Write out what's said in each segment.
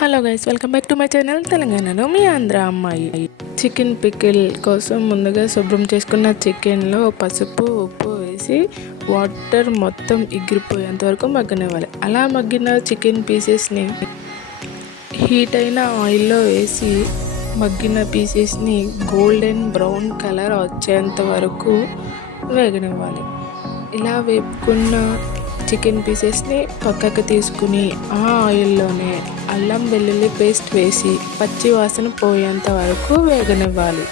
Hello guys, welcome back to my channel తెలంగాణలో మీ ఆంధ్ర అమ్మాయి. Chicken pickle కోసం ముందుగా శుభ్రం చేసుకున్న చికెన్లో పసుపు ఉప్పు వేసి వాటర్ మొత్తం ఎగిరిపోయేంత వరకు మగ్గనివ్వాలి. అలా మగ్గిన చికెన్ పీసెస్ని హీట్ అయిన ఆయిల్లో వేసి మగ్గిన పీసెస్ని గోల్డెన్ బ్రౌన్ కలర్ వచ్చేంత వరకు వేగనివ్వాలి. ఇలా వేపుకున్న చికెన్ పీసెస్ని పక్కకు తీసుకుని ఆ ఆయిల్లోనే అల్లం వెల్లుల్లి పేస్ట్ వేసి పచ్చి వాసన పోయేంత వరకు వేగనివ్వాలి.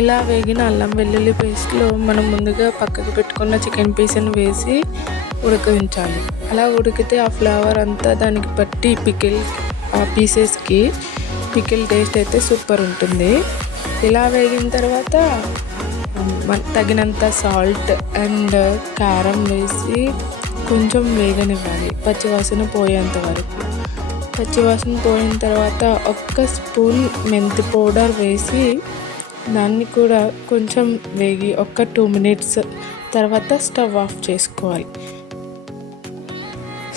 ఇలా వేగిన అల్లం వెల్లుల్లి పేస్ట్లో మనం ముందుగా పక్కకు పెట్టుకున్న చికెన్ పీస్ని వేసి ఉడకవించాలి. అలా ఉడికితే ఆ ఫ్లేవర్ అంతా దానికి పట్టి ఆ పీసెస్కి పికిల్ టేస్ట్ అయితే సూపర్ ఉంటుంది. ఇలా వేగిన తర్వాత తగినంత సాల్ట్ అండ్ కారం వేసి కొంచెం వేగనివ్వాలి పచ్చివాసన పోయేంత వరకు. పచ్చివాసన పోయిన తర్వాత ఒక్క స్పూన్ మెంతి పౌడర్ వేసి దాన్ని కూడా కొంచెం వేగి ఒక 2 minutes తర్వాత స్టవ్ ఆఫ్ చేసుకోవాలి.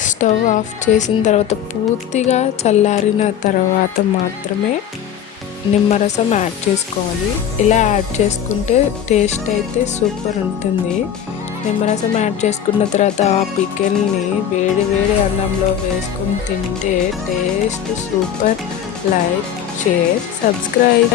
స్టవ్ ఆఫ్ చేసిన తర్వాత పూర్తిగా చల్లారిన తర్వాత మాత్రమే నిమ్మరసం యాడ్ చేసుకోవాలి. ఇలా యాడ్ చేసుకుంటే టేస్ట్ అయితే సూపర్ ఉంటుంది. నిమ్మరసం యాడ్ చేసుకున్న తర్వాత ఆ పికిల్ని వేడి వేడి అన్నంలో వేసుకొని తింటే taste super. Like, share, subscribe.